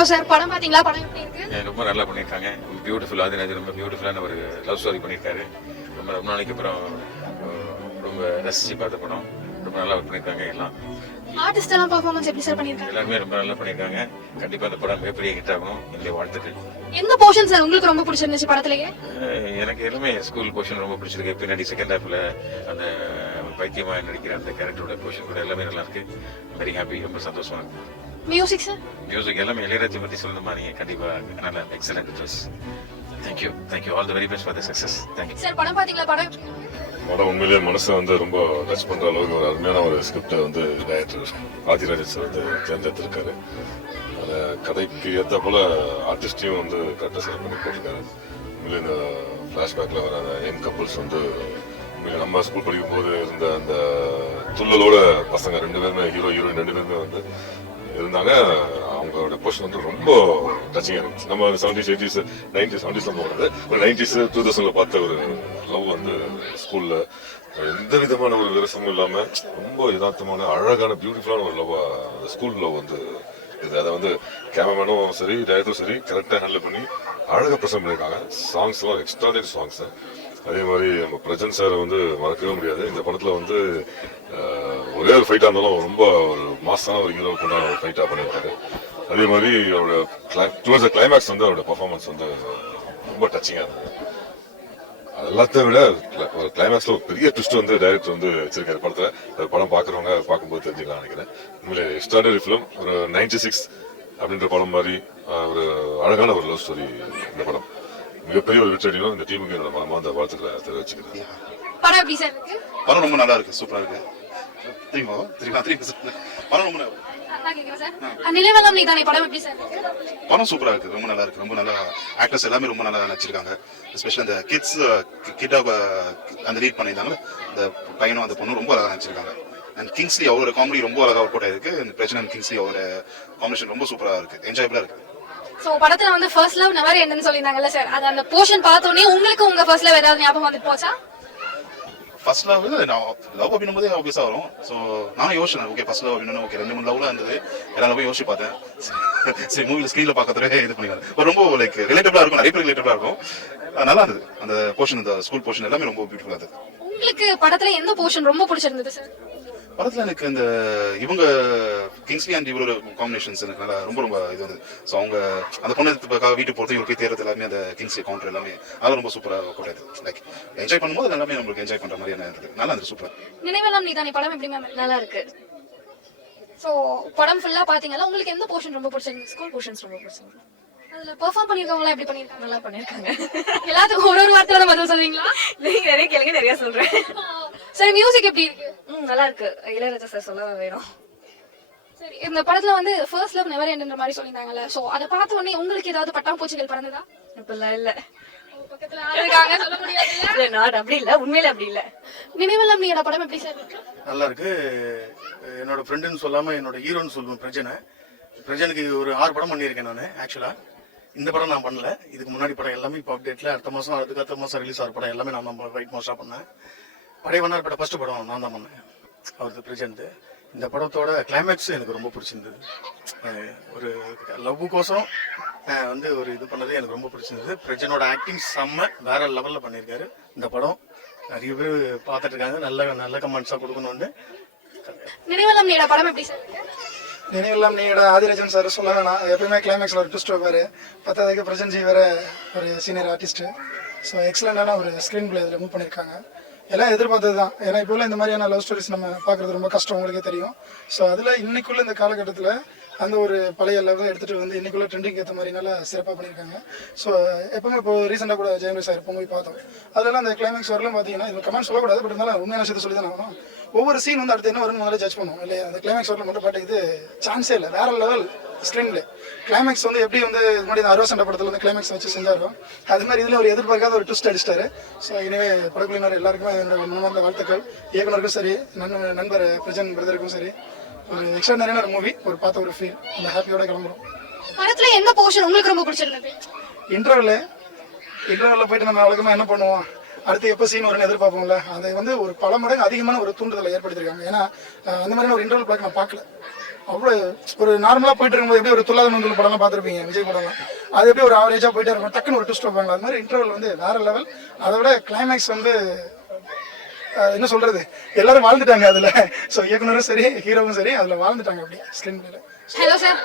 Hello sir, படம் பாத்தீங்களா? படம் எப்படி இருக்கு? ரொம்ப நல்லா பண்ணியிருக்காங்க. பியூட்டிஃபுல் ஆதிராஜ் ரொம்ப பியூட்டிஃபுல்லான ஒரு லவ் ஸ்டோரி பண்ணியிருக்காரு. ரொம்ப ரொம்ப நாளைக்கு அப்புறம் ரொம்ப ரசிச்சு பார்த்த படம். ரொம்ப நல்லா பண்ணியிருக்காங்க. எல்லாம் ஆர்டிஸ்ட் எல்லாம் பெர்ஃபார்மன்ஸ் எப்படி சார் பண்ணிருக்காங்க? எல்லாருமே ரொம்ப நல்லா பண்ணியிருக்காங்க. கண்டிப்பா அந்த படம் மிகப்பெரிய ஹிட் ஆகணும். என்னுடைய வாழ்த்துக்கள். எந்த போர்ஷன் சார் உங்களுக்கு ரொம்ப பிடிச்சிருந்துச்சு படத்திலேயே? எனக்கு எல்லாமே ஸ்கூல் போர்ஷன் ரொம்ப பிடிச்சிருக்கு. பின்னாடி செகண்ட் ஹாஃப்ல அந்த பைத்தியமா நடிக்கிற அந்த கேரக்டரோட போர்ஷன் கூட எல்லாமே நல்லா இருக்கு. Very happy. ரொம்ப சந்தோஷமா இருக்கு. Music sir? மியூசிக் எல்லாமே இளையராஜா பத்தி சொல்லணுமா? நீங்க கண்டிப்பா நல்லா excellent choice. Thank you all the very best for the success. Thank you sir. படம் பாத்தீங்களா? படம் உண்மையிலேயே மனசை ரொம்ப டச் பண்ற அளவுக்கு ஒரு அருமையான ஒரு ஸ்கிரிப்டை டைரக்டர் ஆதிராஜன் சார் தேர்ந்தெடுத்திருக்காரு. அந்த கதைக்கு ஏற்ற போல ஆர்டிஸ்டையும் கரெக்டாக செலக்ட் பண்ணி போட்டிருக்காரு. உண்மையிலே இந்த ஃபிளாஷ்பேக்ல வர அந்த யங் கப்புள்ஸ் நம்ம ஸ்கூல் படிக்கும் போது இருந்த அந்த துள்ளலோட பசங்க 2 பேருமே ஹீரோயின் 2 பேருமே இருந்தாங்க. அவங்களோட போர்ஷன் ரொம்ப டச்சிங்காக இருந்துச்சு. நம்ம 70s 80s 90s 70s போகிறது ஒரு 90s 2000 பார்த்த ஒரு லவ் ஸ்கூல்ல எந்த விதமான ஒரு விரசமும் இல்லாம ரொம்ப யதார்த்தமான அழகான பியூட்டிஃபுல்லான ஒரு லவ் ஸ்கூல் லவ் இது. அதை கேமராமேனும் சரி டைரக்டரும் சரி கரெக்டாக ஹேண்டில் பண்ணி அழகாக ப்ரெசென்ட் பண்ணியிருக்காங்க. சாங்ஸ் எல்லாம் எக்ஸ்ட்ராடனரி சாங்ஸ். அதே மாதிரி நம்ம பிரஜன் சார் மறக்கவே முடியாது. இந்த படத்துல ஒரே ஒரு ஃபைட்டா இருந்தாலும் ரொம்ப ஒரு மாசான ஒரு ஹீரோ கொண்டாட ஒரு ஃபைட்டா பண்ணியிருக்காரு. அதே மாதிரி அவரோட டுவர்ட்ஸ் கிளைமேக்ஸ் அவரோட பர்ஃபார்மன்ஸ் ரொம்ப டச்சிங்கா இருந்தது. எல்லாத்தையும் விட ஒரு கிளைமேக்ஸ்ல ஒரு பெரிய ட்விஸ்ட் டைரக்டர் வச்சிருக்காரு படத்துல. படம் பாக்குறவங்க பார்க்கும்போது தெரிஞ்சுக்கலாம் நினைக்கிறேன். உண்மையிலே எக்ஸ்ட்ராடனரி ஃபிலிம். ஒரு 96 அப்படின்ற படம் மாதிரி ஒரு அழகான ஒரு லவ் ஸ்டோரி இந்த படம். மிகப்பெரிய ஒரு வெற்றியும் இந்த டீமுக்கு என்னோட மனமார்ந்த வாழ்த்துக்களை தெரிவிச்சுக்கிறேன். படம் எப்படி சார் இருக்கு? படம் ரொம்ப நல்லா இருக்கு. சூப்பரா இருக்கு. படம் ரொம்ப நிலைவலம் நீதானே படம் எப்படி சார் இருக்கு? படம் சூப்பரா இருக்கு. ரொம்ப நல்லா இருக்கு. ரொம்ப நல்லா ஆக்டர்ஸ் எல்லாமே ரொம்ப நல்லா நடிச்சிருக்காங்க. எஸ்பெஷலி அந்த கிட்டா அந்த லீட் பண்ணியிருந்தாங்க. அந்த பையனும் அந்த பொண்ணும் ரொம்ப அழகா நடிச்சிருக்காங்க. அண்ட் கிங்ஸ்லி அவரோட காமெடி ரொம்ப அழகா ஒர்க் அவுட் ஆயிருக்கு. பிரச்சனை கிங்ஸ்லி அவரோட காம்பினேஷன் ரொம்ப சூப்பரா இருக்கு. என்ஜாயபிளா இருக்கு. சோ படத்துல ஃபர்ஸ்ட் லவ் நெவர் எண்ட்னு சொல்லிருந்தாங்கல்ல சார், அது அந்த போர்ஷன் பார்த்தோனே உங்களுக்கு உங்க ஃபர்ஸ்ட் லவ் ஏதாவது ஞாபகம் வந்து போச்சா? ஃபர்ஸ்ட் லவ் லவ் அப்படின்னும் போதே ஆப்வியஸா வரும். ஸோ நானும் யோசிச்சேன். ஓகே ஃபர்ஸ்ட் லவ் அப்படின்னு ஓகே 2-3 லவ்ல இருந்தது. எல்லாம் போய் யோசிச்சு பார்த்தேன். சரி மூவில ஸ்கிரீன்ல பார்க்கறதுலே இது பண்ணிருக்காங்க. ரொம்ப ரிலேட்டபிளா இருக்கும். நிறைய பேர் ரிலேட்டபிளா இருக்கும். நல்லா இருந்தது. அந்த போர்ஷன் இந்த ஸ்கூல் போர்ஷன் எல்லாமே ரொம்ப பியூட்டிஃபுல்லா இருந்தது. உங்களுக்கு படத்துல எந்த போர்ஷன் ரொம்ப பிடிச்சிருந்தது சார்? படத்துல எனக்கு இந்த இவங்க கிங்ஸ்லி அண்ட் இவரோட காம்பினேஷன்ஸ் எனக்கு நல்லா ரொம்ப இது ஸோ அவங்க அந்த பொண்ணு வீட்டுக்கு போகிறது இவருக்கு போய் தேர்றது எல்லாமே அந்த கிங்ஸ்லி கவுண்டர் எல்லாமே அது ரொம்ப சூப்பராக கூடாது. லைக் என்ஜாய் பண்ணும்போது எல்லாமே நம்மளுக்கு என்ஜாய் பண்ற மாதிரியான இருந்தது. நல்லா இருந்தது. சூப்பர். நினைவெல்லாம் நீதானே படம் எப்படி மேம்? நல்லா இருக்கு. ஸோ படம் ஃபுல்லா பாத்தீங்களா? உங்களுக்கு எந்த போர்ஷன் ரொம்ப பிடிச்சிருந்தது? ஸ்கூல் போர்ஷன்ஸ் ரொம்ப பிடிச்சிருந்தது. அதுல பெர்ஃபார்ம் பண்ணிருக்கவங்க எப்படி பண்ணிருக்காங்க? நல்லா பண்ணிருக்காங்க. எல்லாத்துக்கும் ஒரு வார்த்தையில பதில் சொல்றீங்களா? நீங்க நிறைய கேளுங்க, நிறைய சொல்றேன். சரி மியூசிக் எப்படி இருக்கு? நல்லா இருக்கு. இளையராஜா சார் சொல்ல வேணும். சரி இந்த படத்துல ஃபர்ஸ்ட் லவ் நெவர் எண்ட்ன்ற மாதிரி சொல்லிருந்தாங்கல்ல, சோ அத பார்த்த உடனே உங்களுக்கு ஏதாவது பட்டாம்பூச்சிகள் பறந்ததா? இப்பெல்லாம் இல்ல. பக்கத்துல ஆளு இருக்காங்க சொல்ல முடியாது. இல்ல நான் அப்படி இல்ல, உண்மையில அப்படி இல்ல. நினைவெல்லாம் நீட படம் எப்படி சார் இருக்கு? நல்லா இருக்கு. என்னோட ஃப்ரெண்டுன்னு சொல்லாம என்னோட ஹீரோன்னு சொல்லுவேன். பிரஜனுக்கு ஒரு 6 படம் பண்ணியிருக்கேன் நான். ஆக்சுவலா இந்த படம் நான் பண்ணல. இதுக்கு முன்னாடி படம் எல்லாமே இப்போ அப்டேட்ல அடுத்த மாசம் ரிலீஸ் ஆகிற படம் எல்லாமே நான் தான் ரைட் மோஸ்டா பண்ணேன். படைவனார் படம் ஃபர்ஸ்ட் படம் நான் தான் பண்ணேன். அவருக்கு பிரஜன்ட். இந்த படத்தோட கிளைமேக்ஸ் எனக்கு ரொம்ப பிடிச்சிருந்தது. ஒரு லவ் கோசம் ஒரு இது பண்ணது எனக்கு ரொம்ப பிடிச்சிருந்தது. பிரஜனோட ஆக்டிங் செம்ம வேற லெவல்ல பண்ணியிருக்காரு. இந்த படம் நிறைய பேர் பார்த்துட்டு இருக்காங்க. நல்ல கமெண்ட்ஸா கொடுக்கணும்னு. நினைவெல்லாம் நீட படம் எப்படி சார் இருக்கு? நினைவெல்லாம் நீட ஆதிராஜன் சார் சொல்ல வேணாம். எப்பயுமே கிளைமேக்ஸ்ல ஒரு ட்விஸ்ட் வைப்பாரு. பத்தாவதுக்கு பிரசன்ஜி வேற ஒரு சீனியர் ஆர்டிஸ்ட். ஸோ எக்ஸலண்டான ஒரு ஸ்க்ரீன் பிளே இதில் மூவ் பண்ணியிருக்காங்க. எல்லாம் எதிர்பார்த்தது தான். ஏன்னா இப்போ இந்த மாதிரியான லவ் ஸ்டோரிஸ் நம்ம பார்க்குறது ரொம்ப கஷ்டம், உங்களுக்கே தெரியும். ஸோ அதில் இன்னைக்குள்ள இந்த காலகட்டத்தில் அந்த ஒரு பழைய லவ் எடுத்துகிட்டு இன்னைக்குள்ள ட்ரெண்டிங் ஏற்ற மாதிரி நல்லா சிறப்பாக பண்ணியிருக்காங்க. ஸோ எப்பவுமே இப்போ ரீசெண்டாக கூட ஜெயமணி சார் இப்போ போய் பார்த்தோம். அதெல்லாம் அந்த கிளைமேக்ஸ் வரலாம் பார்த்தீங்கன்னா இது கமெண்ட் சொல்லக்கூடாது. பட் இருந்தாலும் உண்மையான விஷயத்தை சொல்லி தான் ஆகணும். ஒவ்வொரு சீன் அடுத்து என்ன வரும்னு முதல்ல ஜட்ஜ் பண்ணுவோம் இல்லையா? அந்த கிளைமேக்ஸ் வரல மட்டும் பாட்டு இது சான்ஸே இல்லை. வேற லெவல் ஸ்க்ரீன் பிளே. கிளைமேக்ஸ் எப்படி முன்னாடி இந்த 60 சண்டை படத்தில் கிளைமேக்ஸ் வச்சு செஞ்சாரோ அது மாதிரி இதில் ஒரு எதிர்பார்க்காத ஒரு ட்விஸ்ட் அடிச்சிட்டாரு. ஸோ எனவே படக்குழுவினர் எல்லாருக்குமே என்னோட மனமார்ந்த வாழ்த்துக்கள். இயக்குனருக்கும் சரி, நண்பர் பிரஜன் பிரதருக்கும் சரி. ஒரு எக்ஸ்ட்ராடனரியான ஒரு மூவி, ஒரு பார்த்த ஒரு ஃபீல். அந்த ஹாப்பியோட கிளம்புறோம். படத்துல எந்த போர்ஷன் உங்களுக்கு ரொம்ப பிடிச்சிருந்தது? இன்டர்வல்ல போயிட்டு நம்ம வழக்கமா என்ன பண்ணுவோம், அடுத்து எப்போ சீன் வரும்னு எதிர்பார்ப்போம்ல, அதை ஒரு பல மடங்கு அதிகமான ஒரு தூண்டுதலை ஏற்படுத்திருக்காங்க. ஏன்னா அந்த மாதிரியான ஒரு இன்டர்வல் பிளாக் நான் பார்க்கல. அவ்வளோ ஒரு நார்மலாக போயிட்டு இருக்கும்போது எப்படி ஒரு துல்லாத மங்கல் படம்லாம் பார்த்துருப்பீங்க விஜய் படம்லாம், அது எப்படி ஒரு ஆவரேஜாக போயிட்டே இருக்கும், டக்குன்னு ஒரு ட்விஸ்ட் வைப்பாங்க. அது மாதிரி இன்டர்வல் வந்து வேற லெவல். அதை விட கிளைமேக்ஸ் வந்து என்ன சொல்றது, எல்லாரும் வாழ்ந்துட்டாங்க அதுல. ஸோ இயக்குனரும் சரி ஹீரோவும் சரி அதுல வாழ்ந்துட்டாங்க அப்படி ஸ்கிரீன் பிளேல. ஹலோ சார்,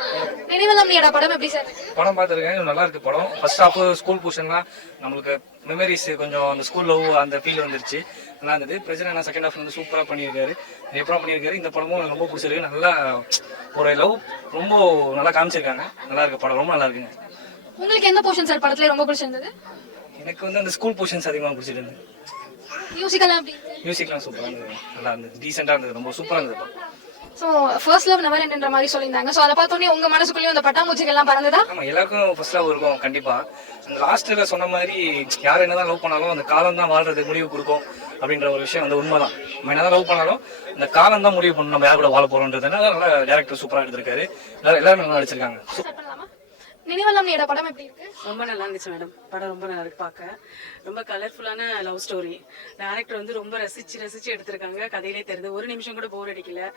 நினைவெல்லாம் நீடா படம் எப்படி சார் இருக்கு? படம் பார்த்துருக்கேன், நல்லா இருக்கு படம். ஃபர்ஸ்ட் ஹாஃப் ஸ்கூல் போர்ஷன்லாம் நம்மளுக்கு மெமரிஸ் கொஞ்சம் அந்த ஸ்கூல் லவ் அந்த ஃபீல் வந்துருச்சு, நல்லா இருந்தது. பிரச்சனை செகண்ட் ஹாஃப் வந்து சூப்பராக பண்ணியிருக்காரு, எப்பறம் பண்ணியிருக்காரு. இந்த படமும் எனக்கு ரொம்ப பிடிச்சிருக்கு, நல்லா ஒரு லவ் ரொம்ப நல்லா காமிச்சிருக்காங்க, நல்லா இருக்கு படம், ரொம்ப நல்லா இருக்குங்க. உங்களுக்கு எந்த போர்ஷன் சார் படத்துல ரொம்ப பிடிச்சிருந்தது? எனக்கு வந்து அந்த ஸ்கூல் போர்ஷன்ஸ் அதிகமாக பிடிச்சிருந்தது. மியூசிக்கெல்லாம் எப்படி இருக்கு? மியூசிக்லாம் சூப்பராக இருந்தது, நல்லா இருந்தது, டீசெண்டாக இருந்தது, ரொம்ப சூப்பராக இருந்தது படம். ஸோ ஃபர்ஸ்ட் லவ் நெவர் எண்ட்ன்ற மாதிரி சொல்லியிருந்தாங்க. ஸோ அதை பார்த்தோன்னே உங்க மனசுக்குள்ளேயும் அந்த பட்டாம்பூச்சிகள்லாம் பறந்துதா? ஆமாம், எல்லாருக்கும் ஃபர்ஸ்ட் லவ் இருக்கும் கண்டிப்பாக. அந்த லாஸ்ட்டில் சொன்ன மாதிரி யார் என்னதான் லவ் பண்ணாலும் அந்த காலம் தான் வாழ்றது முடிவு கொடுக்கும் அப்படின்ற ஒரு விஷயம் வந்து உண்மை தான். நம்ம என்னதான் லவ் பண்ணாலும் இந்த காலம் தான் முடிவு பண்ணணும் நம்ம யார் கூட வாழ போகிறோன்றதுனால நல்லா டேரக்டர் சூப்பராக எடுத்திருக்காரு, எல்லாரும் நல்லா நடிச்சிருக்காங்க. ஸ்டார்ட் பண்ணலாமா? நினைவெல்லாம் நீடா படம் எப்படி இருக்கு? ரொம்ப நல்லா இருந்துச்சு மேடம், படம் ரொம்ப நல்லா இருக்கு பார்க்க. ரொம்ப கலர்ஃபுல்லான லவ் ஸ்டோரி. டேரக்டர் வந்து ரொம்ப ரசிச்சு ரசிச்சு எடுத்திருக்காங்க, கதையிலே தெரியுது, ஒரு நிமிஷம் கூட போர் அடிக்கல.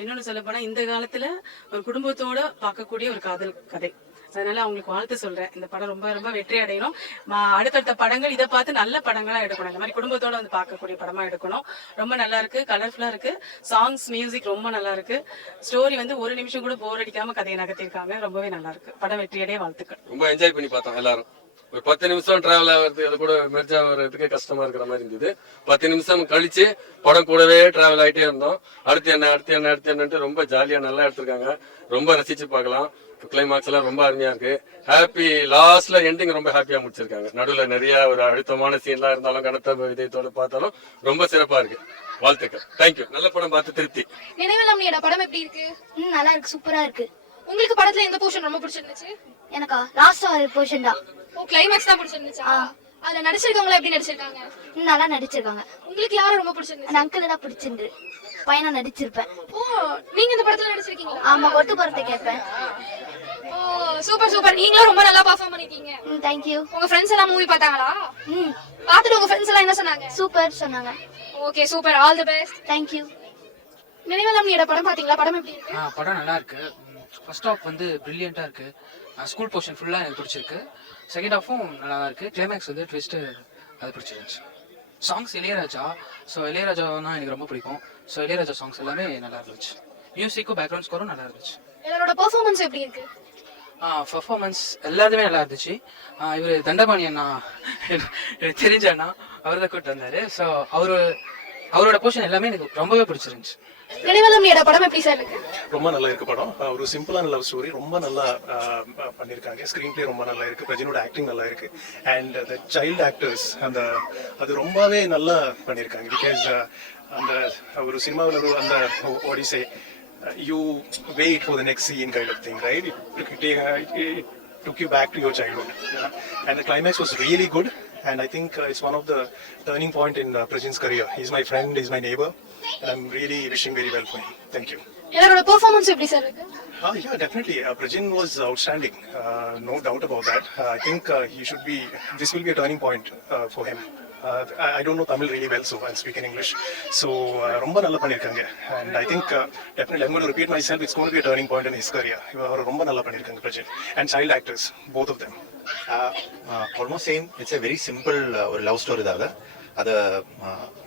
இன்னொன்னு சொல்ல போனா இந்த காலத்துல ஒரு குடும்பத்தோட பார்க்கக்கூடிய ஒரு காதல் கதை. அதனால அவங்களுக்கு வாழ்த்து சொல்றேன், இந்த படம் ரொம்ப ரொம்ப வெற்றி அடையணும். அடுத்தடுத்த படங்கள் இதை பார்த்து நல்ல படங்களா எடுக்கணும், இந்த மாதிரி குடும்பத்தோட வந்து பார்க்கக்கூடிய படமா எடுக்கணும். ரொம்ப நல்லா இருக்கு, கலர்ஃபுல்லா இருக்கு, சாங்ஸ் மியூசிக் ரொம்ப நல்லா இருக்கு. ஸ்டோரி வந்து ஒரு நிமிஷம் கூட போர் அடிக்காம கதையை நகர்த்திருக்காங்க, ரொம்பவே நல்லா இருக்கு. படம் வெற்றியடைய வாழ்த்துக்கள். ரொம்ப என்ஜாய் பண்ணி பார்த்தோம் எல்லாரும். ஒரு 10 நிமிஷம் டிராவல் ஆகிறது அது கூட மெர்ஜ் ஆகிறதுக்கு கஷ்டமா இருக்கிற மாதிரி இருந்தது. 10 நிமிஷம் கழிச்சு படம் கூடவே டிராவல் ஆகிட்டே இருந்தோம். அடுத்து என்னன்ட்டு ரொம்ப ஜாலியா நல்லா எடுத்திருக்காங்க, ரொம்ப ரசிச்சு பார்க்கலாம். கிளைமாக்ஸ் எல்லாம் ரொம்ப அருமையா இருக்கு. ஹாப்பி லாஸ்ட்ல எண்டிங் ரொம்ப ஹாப்பியா முடிச்சிருக்காங்க. நடுவில் நிறைய ஒரு அழுத்தமான சீன்லாம் இருந்தாலும் கனத்த இதயத்தோட பார்த்தாலும் ரொம்ப சிறப்பா இருக்கு. வாழ்த்துக்கள், தேங்க்யூ. நல்ல படம் பார்த்து திருப்தி. நினைவெல்லாம் நீடா படம் எப்படி இருக்கு? நல்லா இருக்கு, சூப்பரா இருக்கு. உங்களுக்கு படத்துல எந்த போர்ஷன் ரொம்ப பிடிச்சிருந்துச்சு? எனக்கா லாஸ்ட் ஒரு போர்ஷன் தான். ஓ, கிளைமேக்ஸ் தான் பிடிச்சிருந்துச்சா? அதுல நடிச்சிருக்கவங்க எப்படி நடிச்சிருக்காங்க? நல்லா நடிச்சிருக்காங்க. உங்களுக்கு யாரை ரொம்ப பிடிச்சிருந்துச்சு? அந்த அங்கிள் தான் பிடிச்சிருந்து, பையனா நடிச்சிருப்பேன். ஓ, நீங்க இந்த படத்துல நடிச்சிருக்கீங்களா? ஆமா, கொட்டு போறதை கேட்பேன். ஓ, சூப்பர் சூப்பர், நீங்களும் ரொம்ப நல்லா பெர்ஃபார்ம் பண்ணிருக்கீங்க. தேங்க்யூ. உங்க ஃப்ரெண்ட்ஸ் எல்லாம் மூவி பார்த்தாங்களா? பார்த்துட்டு உங்க ஃப்ரெண்ட்ஸ் எல்லாம் என்ன சொன்னாங்க? சூப்பர் சொன்னாங்க. Okay super, all the best. Thank you. நினைவெல்லாம் நீட படம் பாத்தீங்களா? படம் எப்படி இருக்கு? படம் நல்லா இருக்கு. ஃபர்ஸ்ட் ஹாஃப் வந்து பிரில்லியண்டா இருக்கு, ஸ்கூல் போர்ஷன் ஃபுல்லா எனக்கு பிடிச்சிருக்கு. செகண்ட் ஹாஃபும் நல்லா தான் இருக்கு. கிளைமேக்ஸ் வந்து ட்விஸ்ட் அது பிடிச்சிருந்துச்சு. சாங்ஸ் இளையராஜா, ஸோ இளையராஜானா எனக்கு ரொம்ப பிடிக்கும். ஸோ இளையராஜா சாங்ஸ் எல்லாமே நல்லா இருந்துச்சு. மியூசிக்கும் பேக்ரவுண்ட் ஸ்கோரும் நல்லா இருந்துச்சு. எல்லாரோட பெர்ஃபார்மன்ஸ் எப்படி இருக்கு? பர்ஃபார்மன்ஸ் எல்லாத்துமே நல்லா இருந்துச்சு. இவர் தண்டபாணி அண்ணா எனக்கு தெரிஞ்ச அண்ணா, அவர் தான் கூப்பிட்டு வந்தாரு. ஸோ அவரோட போர்ஷன் எல்லாமே எனக்கு ரொம்பவே பிடிச்சிருந்துச்சு. நினைவெல்லாம் நீட படம் எப்படி சார் இருக்கு? ரொம்ப நல்லா இருக்கு படம். ஒரு சிம்பிளான லவ் ஸ்டோரி, ரொம்ப நல்லா பண்ணியிருக்காங்க. ஸ்க்ரீன் பிளே ரொம்ப நல்லா இருக்கு, பிரஜனோட ஆக்டிங் நல்லா இருக்கு. அண்ட் த சைல்டு ஆக்டர்ஸ் அது ரொம்பவே நல்லா பண்ணியிருக்காங்க. பிகாஸ் அந்த ஒரு சினிமாவில் அந்த ஒடிசே you wait for the next scene kind of thing, right? It took you back to your childhood. And the climax was really good. And I think it's one of the turning point in Prajan's career. He's my friend, he's my neighbor. And I'm really wishing very well for him. Thank you. எல்லாரோட performance எப்படி sir இருக்கு? Yeah, definitely. Prajan was outstanding. No doubt about that. I think this will be a turning point for him. I don't know Tamil really well, so I'll speak in English. So, ரொம்ப நல்லா பண்ணிருக்காங்க. And I think definitely I'm going to repeat myself. It's going to be a turning point in his career. ரொம்ப நல்லா பண்ணிருக்காங்க Prajan. And child actors, both of them. Almost same. It's a very simple love story.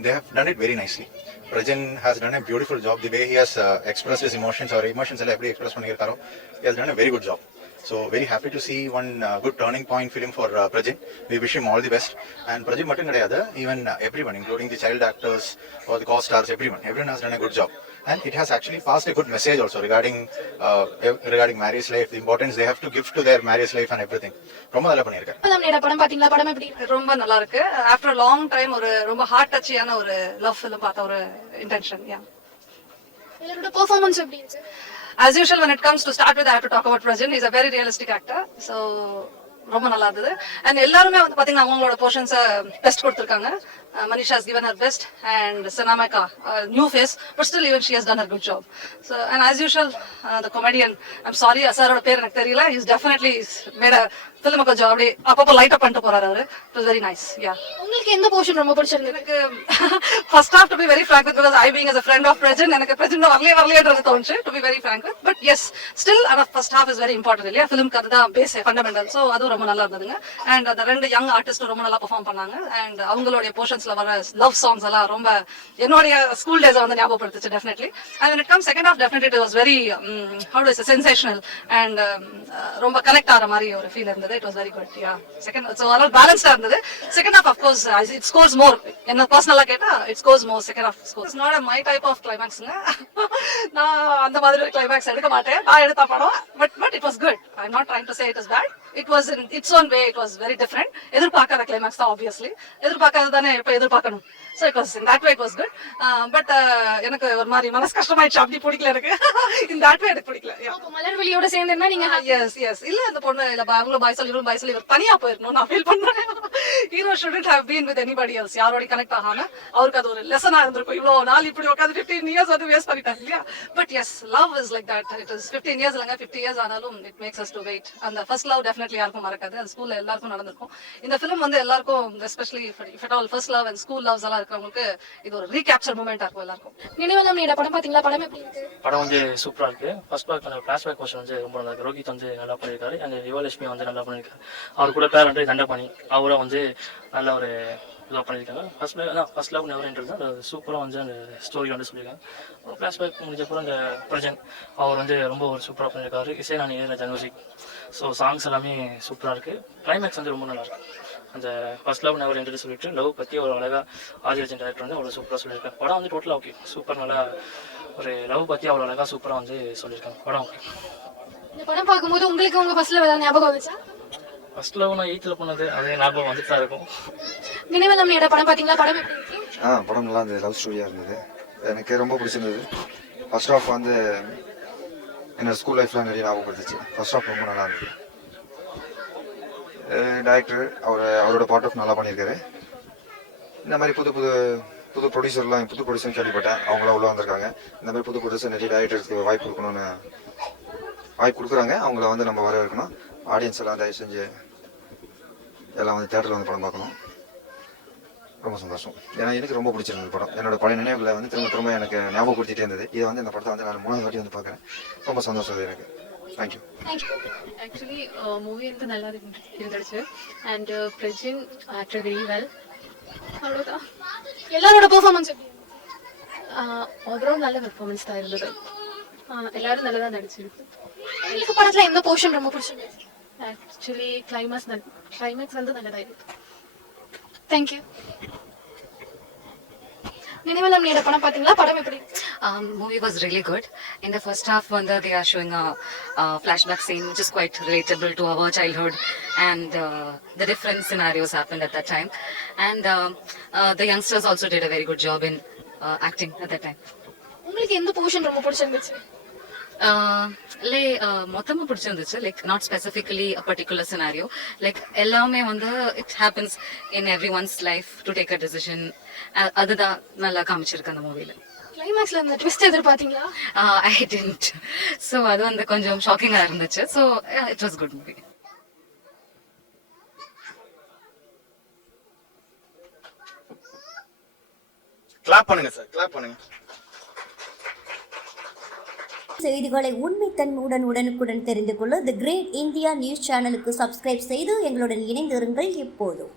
They have done it very nicely. Prajan has done a beautiful job. The way he has expressed his emotions or emotions, he has done a very good job. So very happy to see one good turning point film for Prajan. We wish him all the best. And Prajan mattum kediyadhu, even everyone, including the child actors or the co-stars, everyone has done a good job. And it has actually passed a good message also regarding marriage life, the importance they have to give to their marriage life and everything. ரொம்ப நல்லா பண்ணிருக்காங்க. நினைவெல்லாம் படம் பாத்தீங்களா? படம் எப்படி இருக்கு? ரொம்ப நல்லா இருக்கு. ஆஃப்டர் லாங் டைம் ஒரு ரொம்ப ஹார்ட் டச்சியான ஒரு லவ் ஃபிலிம் பார்த்த ஒரு இன்டென்ஷன். எல்லாரோட பெர்ஃபார்மன்ஸ் எப்படி இருக்கு? As usual, when it comes to start with, I have to talk about Prajan. He's a very realistic actor. So, ரொம்ப நல்லா இருந்தது. And எல்லாருமே வந்து பாத்தீங்கன்னா அவங்களோட போர்ஷன்ஸை பெஸ்ட் கொடுத்துருக்காங்க. Manisha has given her best, and Sanamika, new face, but still even she has done a good job. So, and as usual, the comedian, I'm sorry, Asaroda பேர் எனக்கு தெரியல, he's definitely made a film கொஞ்சம் அப்படி அப்பப்போ light அப் பண்ணிட்டு போறாரு அவரு. It was very nice. Yeah. உங்களுக்கு எந்த போர்ஷன் ரொம்ப பிடிச்சிருந்தது? எனக்கு first half, to be very frank with, because I being as a friend of Prajan, எனக்கு Prajan வரலையேன்றது தோணுச்சு, to be very frank with. But yes, still our first half is very important இல்லையா? ஃபிலிம்க்கு அதுதான் base fundamental. So அதுவும் ரொம்ப நல்லா இருந்ததுங்க. And அந்த 2 young ஆர்டிஸ்டும் ரொம்ப நல்லா பெர்ஃபார்ம் பண்ணாங்க. அண்ட் அவங்களுடைய போர்ஷன்ஸ்ல வர லவ் சாங்ஸ் எல்லாம் ரொம்ப என்னுடைய ஸ்கூல் டேஸை வந்து ஞாபகப்படுத்துச்சு definitely. And when it comes second half, definitely it was very how do I say, sensational and ரொம்ப கனெக்ட் ஆகிற மாதிரி ஒரு ஃபீல் இருந்தது. It was very good. Yeah. Second, so all balanced இருந்தது. Second half, of course, it scores more. என்ன பர்சனலா கேட்டா it scores more. Second half scores. It's not my type of climaxங்க. நான் அந்த மாதிரி கிளைமேக்ஸ் எடுக்க மாட்டேன். நான் எடுத்த படம். But it was good. I'm not trying to say it is bad. It was in its own way. It was very different. எதிர்பார்க்காத climax தான் obviously. எதிர்பார்க்காத தானே இப்ப எதிர்பார்க்கணும். So it was in that way it was good. But எனக்கு ஒரு மாதிரி மனசு கஷ்டமாயிடுச்சு. அப்படி பிடிக்கல எனக்கு. In that way எனக்கு பிடிக்கல. அப்ப மலர்விழியோட சேர்ந்தேன்னா நீங்க yes இல்ல அந்த பொண்ணு இல்ல அவங்களும் பாய் சொல்லி இவரும் பாய் சொல்லி இவர் தனியா போயிடணும் நான் ஃபீல் பண்றேன். Hero shouldn't have been with anybody else. யாரோட கனெக்ட் ஆகாம அவருக்கு அது ஒரு லெசனா இருந்திருக்கும். இவ்வளவு நாள் இப்படி உட்காந்து 15 years அது வேஸ்ட் பண்ணிட்டாங்க இல்லையா? But yes, love is like that. It is 15 years இல்லங்க 50 years ஆனாலும் it makes us to wait. அந்த first love definitely யாருக்கும் மறக்காது. அது ஸ்கூல்ல எல்லாருக்கும் நடந்திருக்கும். இந்த ஃபிலிம் வந்து எல்லாருக்கும் especially if at all first love and school loves எல்லாம் இருக்கிறவங்களுக்கு இது ஒரு ரீகேப்சர் மூமெண்டா இருக்கும் எல்லாருக்கும். நினைவெல்லாம் நீட படம் பாத்தீங்களா? படம் எப்படி இருக்கு? படம் வந்து சூப்பரா இருக்கு. ஃபர்ஸ்ட் பார்ட் அந்த ஃபிளாஷ்பேக் போர்ஷன் வந்து ரொம்ப நல்லா இருக்கு. ரோஹித் வந்து நல்லா பண்ணியிருக்காரு. அந்த யுவலட்சுமி வந்து நல்லா பண்ணியிருக்காரு. அவர் கூட பேர் வந்து தண்டபாணி அவரும் வந்து நல்ல ஒரு இதாக பண்ணியிருக்காங்க. ஃபர்ஸ்ட் லவ் நெவர்ன்றது அது சூப்பராக வந்து அந்த ஸ்டோரி வந்து சொல்லியிருக்காங்க. ஃப்ளாஷ்பேக் முடிஞ்சப்பறம் அந்த பிரஜன் அவர் வந்து ரொம்ப ஒரு சூப்பராக பண்ணியிருக்காரு. இசைநாணி இளையராஜா மியூசிக். ஸோ சாங்ஸ் எல்லாமே சூப்பராக இருக்குது. கிளைமேக்ஸ் வந்து ரொம்ப நல்லாயிருக்கு. அந்த ஃபர்ஸ்ட் லவ் நெவர் என்று சொல்லிட்டு லவ் பற்றி ஒரு அழகாக ஆதிராஜன் டேரக்டர் வந்து அவ்வளோ சூப்பராக சொல்லியிருக்காங்க. படம் வந்து டோட்டலாக ஓகே சூப்பர். நல்லா ஒரு லவ் பற்றி அவ்வளோ அழகாக சூப்பராக வந்து சொல்லியிருக்காங்க. படம் ஓகே. இந்த படம் பார்க்கும்போது உங்களுக்கு உங்க ஃபர்ஸ்ட் லவ் ஏதாவது ஞாபகம் வந்துச்சா? ஃபர்ஸ்ட் லவ் நான் 8th பண்ணது அதே ஞாபகம் வந்துட்டு தான் இருக்கும். நினைவெல்லாம் நீட படம் பாத்தீங்களா? படம் எப்படி இருக்கு? படம் நல்லா இருந்தது. லவ் ஸ்டோரியா இருந்தது. எனக்கு ரொம்ப பிடிச்சிருந்தது. ஃபர்ஸ்ட் ஹாஃப் வந்து என்னோட ஸ்கூல் லைஃப்ல நிறைய ஞாபகப்படுத்துச்சு. ஃபர்ஸ்ட் ஹாஃப் ரொம்ப நல்லா இருந்தது. டைரக்டர் அவரோட பார்ட் ஆஃப் நல்லா பண்ணியிருக்காரு. இந்த மாதிரி புது ப்ரொடியூசர்னு கேள்விப்பட்டேன். அவங்களாம் உள்ள வந்திருக்காங்க. இந்த மாதிரி புது ப்ரொடியூசர் நிறைய டைரக்டருக்கு வாய்ப்பு கொடுக்குறாங்க. அவங்கள வந்து நம்ம வரவேற்கணும். ஆடியன்ஸ் எல்லாம் தயவு செஞ்சு எல்லாம் வந்து தேட்டரில் வந்து படம் பார்க்கணும். ரொம்ப சந்தோஷம். ஏன்னா எனக்கு ரொம்ப பிடிச்சிருந்தது படம். என்னோட பழைய நினைவுகளை வந்து திரும்ப எனக்கு ஞாபகப்படுத்திட்டே இருந்தது. இதை வந்து இந்த படத்தை வந்து நான் 3வது வாட்டி வந்து பார்க்குறேன். ரொம்ப சந்தோஷம் எனக்கு. தேங்க்யூ. ஆக்சுவலி மூவி வந்து நல்லா இருந்துச்சு. And Prajin actor very well. அவ்வளோதான். எல்லாரோட பெர்ஃபார்மன்ஸ் எப்படி? ஓவரால் நல்ல பெர்ஃபார்மன்ஸ் தான் இருந்தது. எல்லாரும் நல்லா தான் நடிச்சிருக்கு. உங்களுக்கு படத்துல எந்த போர்ஷன் ரொம்ப பிடிச்சிருக்கு? ஆக்சுவலி கிளைமேக்ஸ் வந்து நல்லதாக இருக்கு. தேங்க்யூ. நினைவெல்லாம் நீட படம் பாத்தீங்களா? படம் எப்படி? Movie was really good. In the first half, they are showing a flashback scene which is quite relatable to our childhood, and the different scenarios happened at that time. And the youngsters also did a very good job in acting at that time. உங்களுக்கு எந்த portion ரொம்ப பிடிச்சிருந்துச்சு? மொத்தமா பிடிச்சிருந்துச்சு. Like not specifically a particular scenario. Like எல்லாமே வந்து it happens in everyone's life to take a decision. அதுதான் நல்லா காமிச்சிருக்கு அந்த மூவில. கிளைமேக்ஸ்ல அந்த ட்விஸ்ட் எதிர்பார்த்தீங்களா? I didn't. ஸோ அது வந்து கொஞ்சம் ஷாக்கிங்கா இருந்துச்சு. So it was good movie. Clap பண்ணுங்க சார், கிளாப் பண்ணுங்க. செய்திகளை உண்மைத்தன்மையுடன் உடனுக்குடன் தெரிந்து கொள்ள தி கிரேட் இந்தியா நியூஸ் சேனலுக்கு சப்ஸ்கிரைப் செய்து எங்களுடன் இணைந்திருங்கள் எப்போதும்.